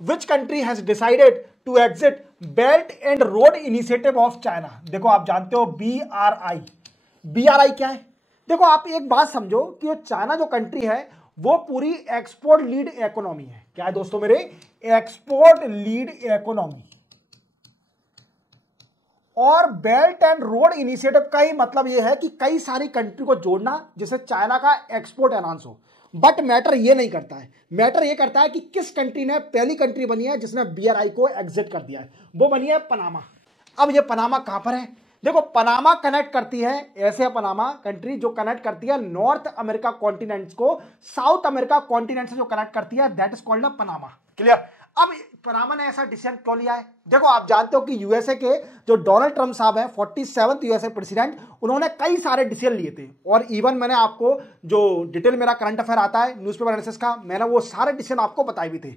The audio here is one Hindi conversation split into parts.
Which country has decided to exit belt and road initiative of China. देखो आप जानते हो BRI, BRI क्या है? देखो आप एक बात समझो कि चाइना जो कंट्री है वो पूरी एक्सपोर्ट लीड इकोनॉमी है। क्या है दोस्तों मेरे? Export lead economy. और बेल्ट एंड रोड इनिशिएटिव का ही मतलब यह है कि कई सारी कंट्री को जोड़ना जिससे चाइना का एक्सपोर्ट एनहांस हो। बट मैटर ये नहीं करता है, मैटर ये करता है कि किस कंट्री ने पहली कंट्री बनी है जिसने BRI को एग्जिट कर दिया है, वो बनी है पनामा। अब ये पनामा कहां पर है? देखो पनामा कनेक्ट करती है, ऐसे है पनामा कंट्री जो कनेक्ट करती है नॉर्थ अमेरिका कॉन्टिनेंट को साउथ अमेरिका कॉन्टिनेंट से, जो कनेक्ट करती है that is called Panama. Clear? अब पनामा ने ऐसा डिसीजन क्यों लिया है? देखो आप जानते हो कि यूएसए के जो डोनाल्ड ट्रम्प साहब हैं 47th यूएसए प्रेसिडेंट, उन्होंने कई सारे डिसीजन लिए थे। और इवन मैंने आपको जो डिटेल मेरा करंट अफेयर आता है न्यूज़पेपर एनालिसिस का, मैंने वो सारे डिसीजन आपको बताए भी थे।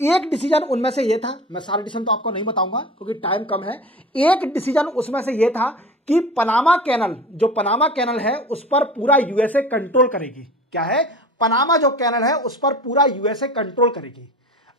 एक डिसीजन उनमें से ये था, मैं सारे डिसीजन तो आपको नहीं बताऊंगा क्योंकि टाइम कम है। एक डिसीजन उसमें से ये था कि पनामा कैनल, जो पनामा कैनल है उस पर पूरा यूएसए कंट्रोल करेगी। क्या है? पनामा जो कैनल है उस पर पूरा यूएसए कंट्रोल करेगी।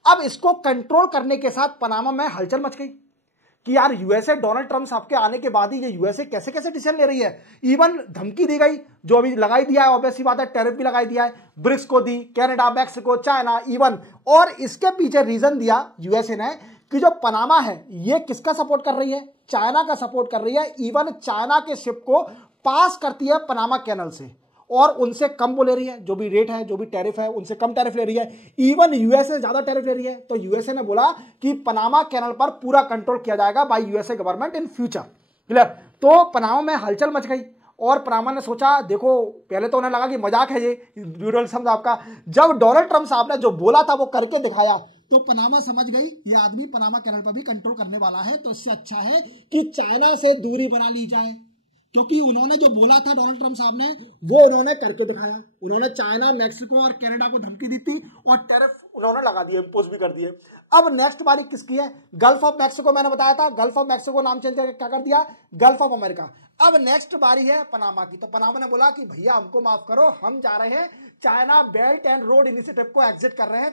अब इसको कंट्रोल करने के साथ पनामा में हलचल मच गई कि यार यूएसए डोनाल्ड ट्रम्प साहब के आने के बाद ही ये यूएसए कैसे कैसे डिसीजन ले रही है। इवन धमकी दी गई, जो अभी लगाई दिया है ऑब्वियस सी बात है, टैरिफ भी लगाई दिया है, ब्रिक्स को दी, कनाडा, मैक्सिको, चाइना इवन। और इसके पीछे रीजन दिया यूएसए ने कि जो पनामा है ये किसका सपोर्ट कर रही है? चाइना का सपोर्ट कर रही है। इवन चाइना के शिप को पास करती है पनामा कैनल से और उनसे कम वो ले रही है, जो भी रेट है, जो भी टैरिफ है उनसे कम टैरिफ ले रही है। इवन यूएसए ज्यादा टैरिफ ले रही है। तो यूएसए ने बोला कि पनामा कैनल पर पूरा कंट्रोल किया जाएगा by USA government in future. Clear? तो पनामा में हलचल मच गई और पनामा ने सोचा, देखो पहले तो उन्हें लगा कि मजाक है ये ड्यूरलिज्म आपका, जब डोनाल्ड ट्रम्प साहब ने जो बोला था वो करके दिखाया तो पनामा समझ गई ये आदमी पनामा कैनल पर भी कंट्रोल करने वाला है, तो इससे अच्छा है कि चाइना से दूरी बना ली जाए। क्योंकि उन्होंने जो बोला था डोनाल्ड ट्रम्प साहब ने वो उन्होंने करके दिखाया। उन्होंने चाइना, मैक्सिको और कनाडा को धमकी दी थी और टैरिफ उन्होंने लगा दिए, इंपोज भी कर दिए। अब नेक्स्ट बारी किसकी है? Gulf of Mexico. मैंने बताया था गल्फ ऑफ मैक्सिको नाम चेंज करके क्या कर दिया? Gulf of America. अब नेक्स्ट बारी है पनामा की। तो पनामा ने बोला कि भैया हमको माफ करो, हम जा रहे हैं China belt and road initiative को एग्जिट कर रहे हैं।